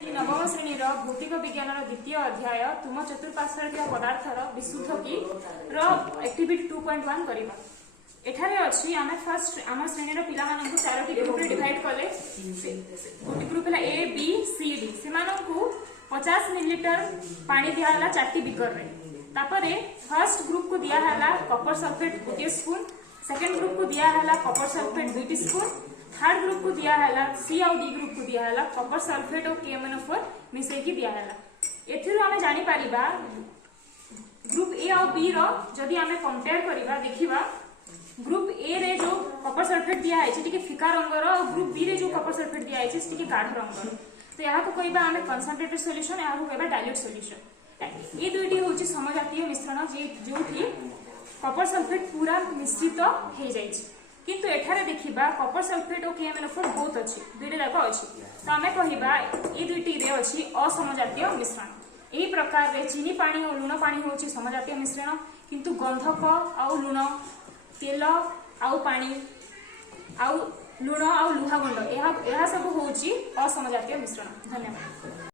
नवम श्रेणीर भौतिक विज्ञान द्वितीय अध्याय तुम चतुर्पार्श्वे थिया पदार्थर विशुद्ध की एक्टिविटी 2.1 करबा। एठारे अछि आमे फर्स्ट आम श्रेणीर पिला मानकु चारोटी ग्रुप रे डिवाइड कले। गोटे ग्रुप है ए बी सी डी से मानकु 50 मिलीलीटर पानी दिया हला चारटी बिकर रे। तापरे फर्स्ट ग्रुप को दिया हला copper sulphate 1 spoon, second group को दिया हला copper sulphate 2 spoon, third group को दिया है सी आउ डी ग्रुप को दिया है कॉपर सल्फेट और KMnO4 मिसेकी दिया है। एथिरु आमे जानि परिबा ग्रुप ए और बी रो जदी आमे कंपेयर करिबा देखिबा ग्रुप ए रे जो कॉपर सल्फेट दिया है टिके फिका रंगर और ग्रुप बी रे जो कॉपर सल्फेट दिया है टिके गाढ़ रंगर। तो यहाँ को कहबा आमे कंसंट्रेटेड सॉल्यूशन यहाँ को कहबा डाइल्यूट सॉल्यूशन। ये दुईटी होची समजातीय मिश्रण जोठी कॉपर सल्फेट पूरा मिश्रित हो जाइछि। किंतु एठारे देखिबा कॉपर सल्फेट और KMnO4 बहुत अछि, दुईटा जाक अछि। तो आमे कहिबा ए दुईटी रे अछि असमजातीय मिश्रण। एही प्रकार रे चीनी पानी और लुण पानी होछि समजातीय मिश्रण, किंतु गंधक आउ लुण, तेल आउ पानी आउ लुण आउ लुहा गुंड यह सब होछि असमजातीय मिश्रण। धन्यवाद।